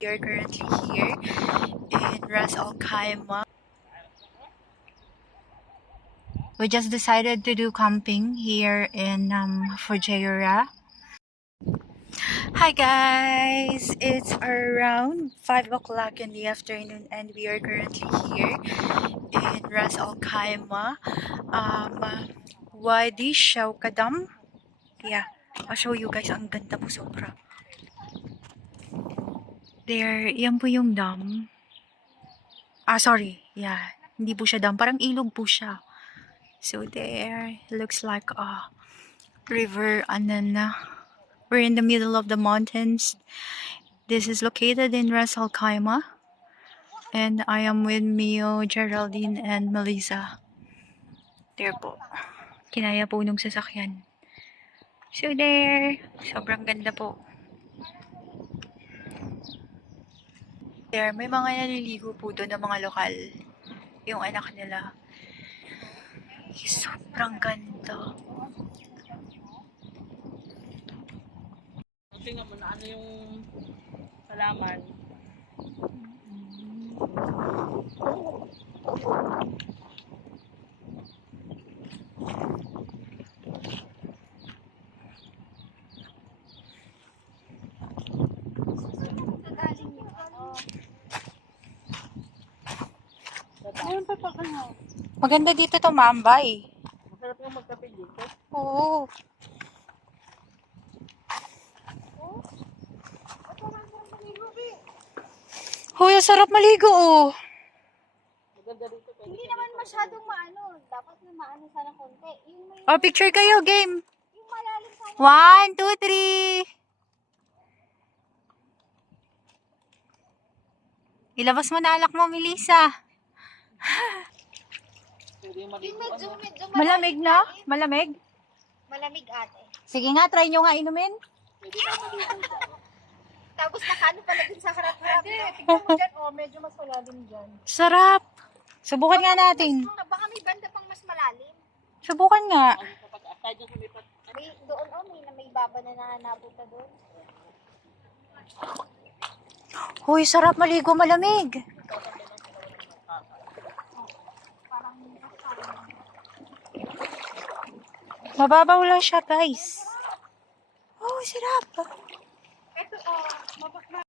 We are currently here in Ras Al Khaimah. We just decided to do camping here in Fujairah. Hi guys! It's around 5 o'clock in the afternoon and we are currently here in Ras Al Khaimah, Wadi Shaukadam. Yeah, I'll show you guys. Ang ganda po sobra. There, yan po yung dam. Sorry. Yeah, hindi po siya dam. Parang ilog po siya. So there, looks like a river and then we're in the middle of the mountains. This is located in Ras Al Khaimah. And I am with Mio, Geraldine, and Melissa. There po. Kinaya po nung sasakyan. So there, sobrang ganda po. There, may mga naliligo po doon ng mga lokal. Yung anak nila. Sobrang ganda. Tingnan mo na ano yung halaman. Maganda dito to, Mambay. Masarap yung magkape dito. Oo. Hoy, sarap maligo oh. Maganda dito. Hindi naman masyadong maano. Dapat na maano sana konti. Yung may Oh, picture kayo, game. yung malalim sana. 1, 2, 3. Ilabas mo na alak mo, Melissa. Pwede yung Yung medyo Malamig na? Malamig? Malamig ate. Sige nga, try nyo nga inumin. Pwede tayo maligo dyan. Tapos nakano pala dun sa harap-harap. Tingnan mo dyan, oh, medyo mas malalim dyan. Sarap. Subukan nga natin. Baka may banda pang mas malalim. Subukan nga. Kapag aside dyan sumipat. May doon may baba na nabuta doon. Hoy, sarap maligo, malamig. Mababaw lang siya, guys. Oh, sarap. Ito mabakla.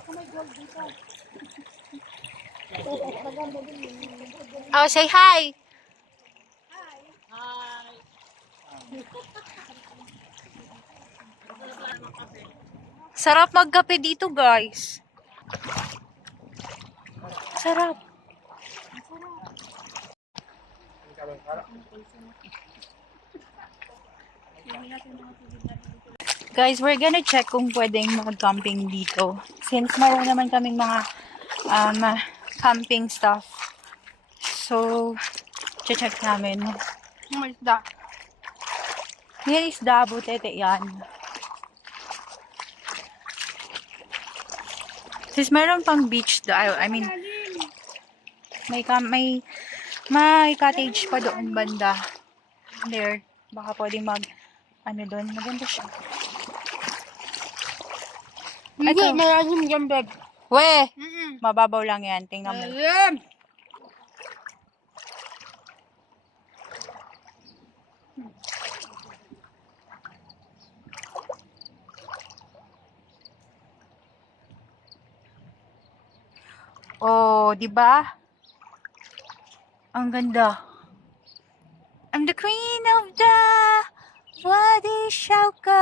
Ako may gold dito. Maganda din yun. Oh, say hi. Hi! Sarap magkape dito, guys. Sarap. Guys, we're gonna check kung pwedeng mag-camping dito. Since meron naman kaming mga camping stuff. So, check namin. May isda. Yan isda, butete yan. Since meron pang beach daw, I mean, may cottage pa doon banda. There, baka pwedeng doon, maganda siya. Hindi, Ito. malalim yan, beb. We, mababaw lang yan, tingnan mo. Malalim. Oh, di ba? Ang ganda. I'm the queen of the Wadi Shauka.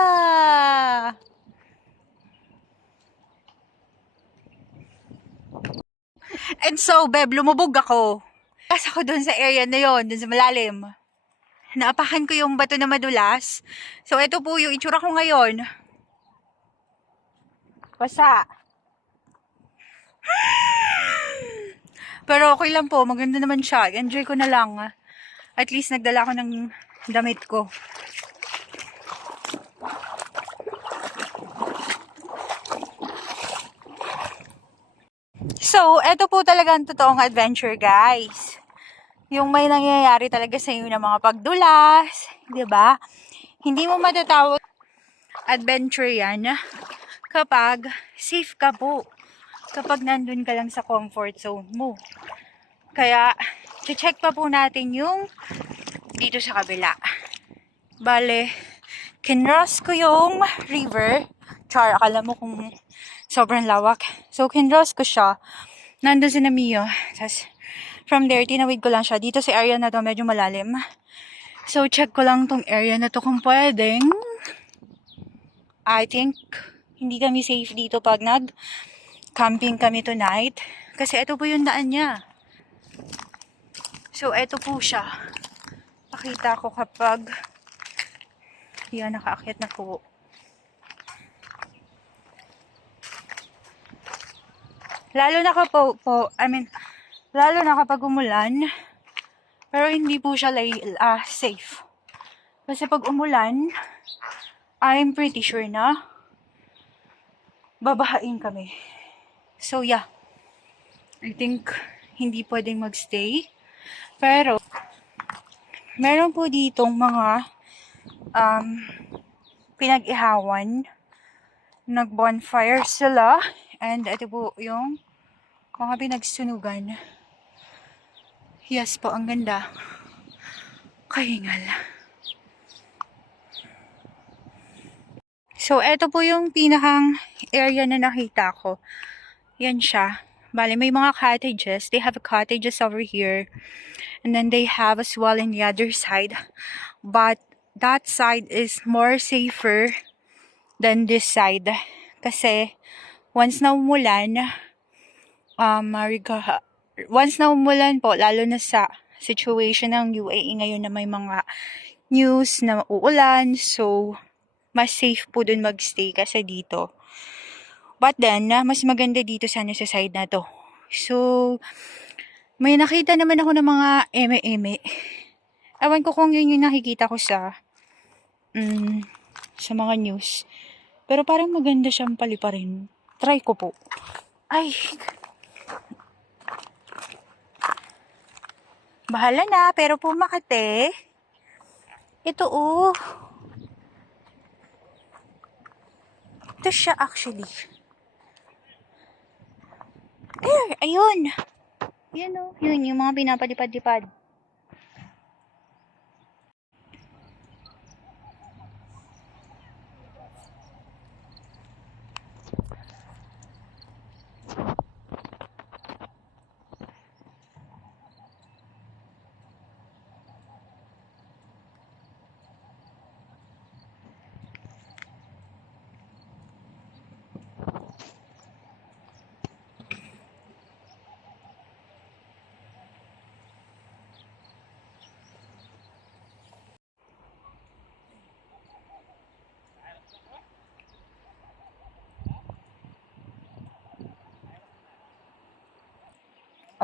And so, Beb, lumubog ako. Kasi ako dun sa area na yon, dun sa malalim. Naapakan ko yung bato na madulas. So, ito po yung itsura ko ngayon. Basa. Pero okay lang po, maganda naman siya. Enjoy ko na lang. At least nagdala ko ng damit ko. So, eto po talaga ang totoong adventure, guys. Yung may nangyayari talaga sa inyo ng mga pagdulas, 'di ba? hindi mo matatawag adventure yan kapag safe ka po. Kapag nandun ka lang sa comfort zone mo. Kaya, check pa po natin yung dito sa kabila. Bale, kinross ko yung river. Char, akala mo kung sobrang lawak. So, kinross ko siya. Nandun si Namio. Tapos, from there, tinawid ko lang siya. Dito sa area na to, medyo malalim. So, check ko lang tong area na to kung pwedeng. I think, hindi kami safe dito pag camping kami tonight. Kasi ito po yung daan niya. So, ito po siya. Pakita ko kapag yan, nakaakyat na po. Lalo na lalo na kapag umulan. Pero hindi po siya safe. Kasi pag umulan, I'm pretty sure na babahain kami. So, yeah. I think hindi pwedeng magstay. Pero, meron po ditong mga pinag-ihawan. Nag-bonfire sila. And ito po yung mga pinagsunugan. Yes po, ang ganda. Kahingal. So, ito po yung pinakang area na nakita ko. Yan siya. Bale, may mga cottages. They have cottages over here. And then they have as well in the other side. But that side is more safer than this side. Kasi, once na umulan po, lalo na sa situation ng UAE ngayon na may mga news na uulan. So, mas safe po dun magstay kasi dito. But then, mas maganda dito sana sa side na to. So, may nakita naman ako ng mga eme-eme. Ewan ko kung yun yung nakikita ko sa mga news. Pero parang maganda siyang paliparin. Try ko po. Ay! Bahala na, pero po Makate. Ito Ito siya actually. There, ayun. Yan yun yung mga pinapalipad-lipad.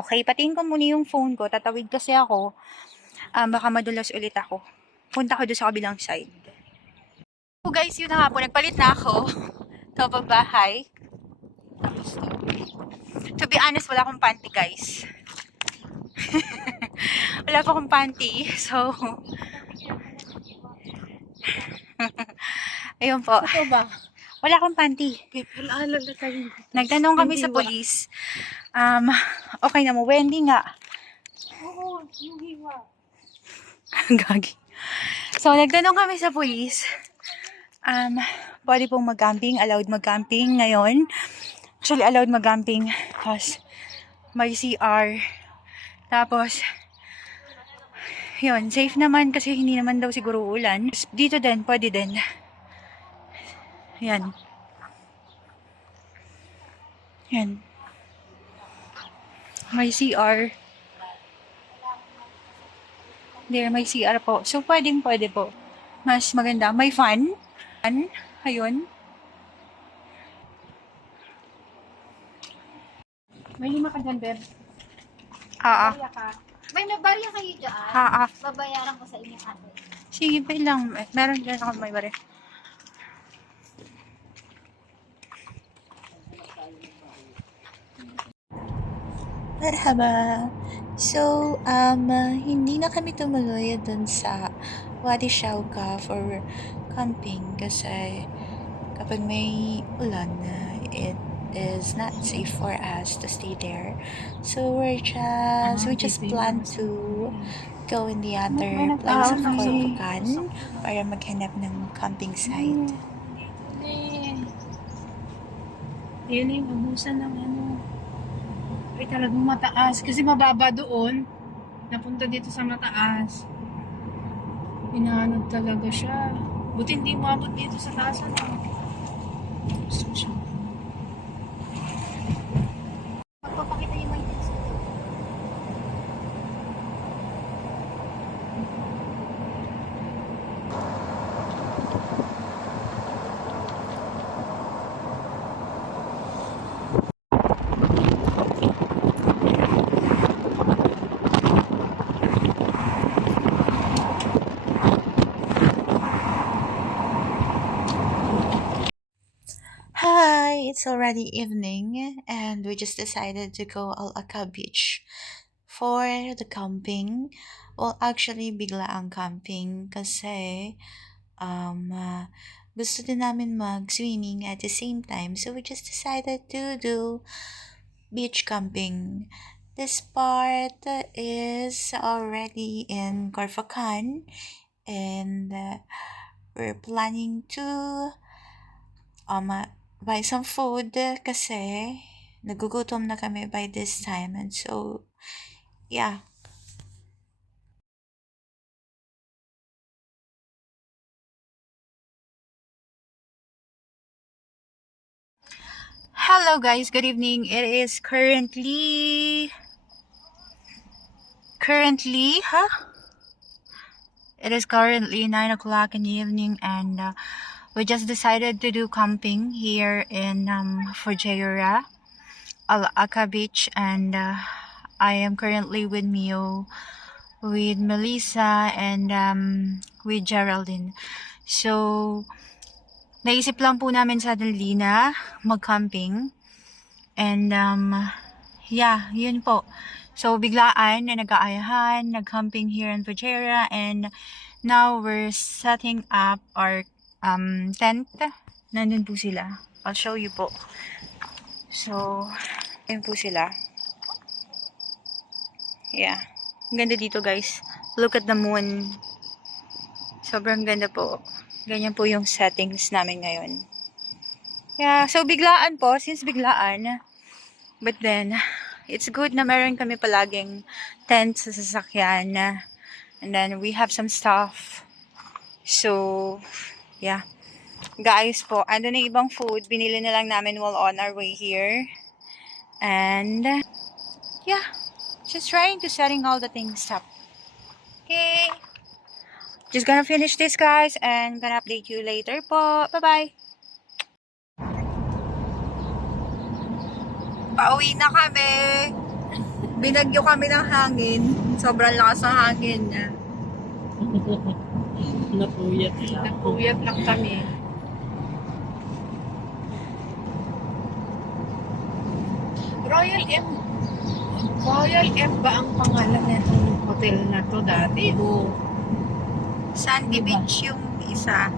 Okay, patingin ko muna yung phone ko. Tatawid kasi ako. Baka madulas ulit ako. Punta ko doon sa kabilang side. So guys, yun na nga po. Nagpalit na ako. Ito babahay. To be honest, wala akong panty guys. Wala pa akong panty. So, ayun po. Ito ba? Wala akong panty. Nagtanong kami sa police. Okay na mo. Wendy nga. Oo, yung hiwa. Gagi. So, nagtanong kami sa police. Pwede pong mag-camping. Allowed mag-camping ngayon. Actually, allowed mag-camping. Tapos, may CR. Tapos, yun. Safe naman kasi hindi naman daw siguro ulan. Dito din, pwede din. Yan. Yan. May CR. There, may CR po. So, pwede po. Mas maganda. May fan. Ayun. May 5 ka dyan, Beb. Barya ka. May barya kayo dyan. Ha. Babayaran ko sa inyo ate. Sige, pa lang. Meron dyan ako may bare. Merhaba. So, hindi na kami tumuloy dun sa Wadi Shauka for camping kasi kapag may ulan, it is not safe for us to stay there. So we just plan to go in the other place of Corpocan para maghanap ng camping site. Yun yung abusan ng ano. Ay, talagang mataas. Kasi mababa doon. Napunta dito sa mataas. Inaanod talaga siya. Buti hindi umabot dito sa taas. Gusto siya. Magpapakita yung may tips. Hi, it's already evening and we just decided to go Al-Aka Beach for the camping. Well, actually, bigla ang camping kasi gusto din namin mag-swimming at the same time. So we just decided to do beach camping. This part is already in Corfacan and we're planning to buy some food kasi nagugutom na kami by this time. And so, yeah. Hello guys, good evening. It is It is currently 9 o'clock in the evening and we just decided to do camping here in Fujairah, Al-Aka Beach, and I am currently with Mio, with Melissa, and with Geraldine. So, naisip lang po namin suddenly na mag-camping. And, yeah, yun po. So, biglaan na nag-aayahan, nag-camping here in Fujairah, and now we're setting up our tent. Nandun po sila. I'll show you po. So, ayun po sila. Yeah. Ang ganda dito guys. Look at the moon. Sobrang ganda po. Ganyan po yung settings namin ngayon. Yeah, so biglaan po. Since biglaan, but then, it's good na meron kami palaging tent sa sasakyan. And then, we have some stuff. So, yeah. Guys po, ando na ibang food. Binili na lang namin while on our way here. And, yeah. Just trying to setting all the things up. Okay. Just gonna finish this, guys. And gonna update you later po. Bye-bye. Pauwi na kami. Binagyo kami ng hangin. Sobrang lakas ng hangin. Napuyat lang kami. Royal M ba ang pangalan nitong hotel na to dati? O Sandy Diba? Beach yung isa.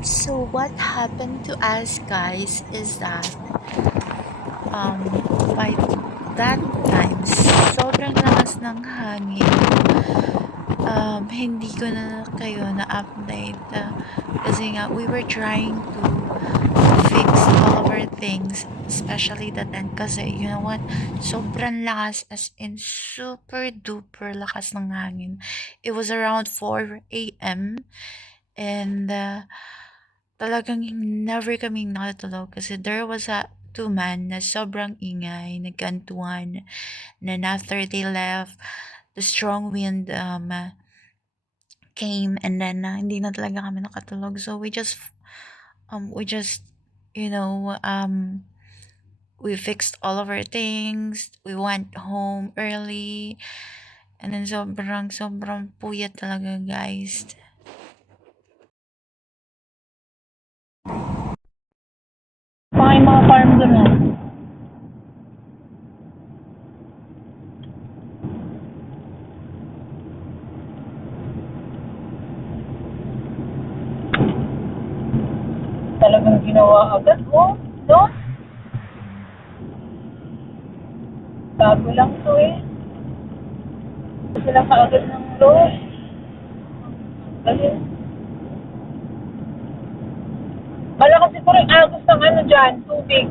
So what happened to us guys is that by that time sobrang lakas ng hangin. Hindi ko na kayo na-update kasi nga we were trying to fix all of our things, especially the tent kasi you know what, sobrang lakas, as in super duper lakas ng hangin. It was around 4 a.m. and talagang never kaming nakatulog kasi there was a two-man na sobrang ingay, nagkantuan, na after they left, the strong wind came, and then hindi na talaga kami nakatulog. So we just you know we fixed all of our things, we went home early, and then sobrang puyat talaga guys. mga farm doon. talagang ginawa agad, oh. No? Bago lang to eh. Sila kaagad ng road. Galing. Malakas siguro yung agos ng ano dyan, tubig.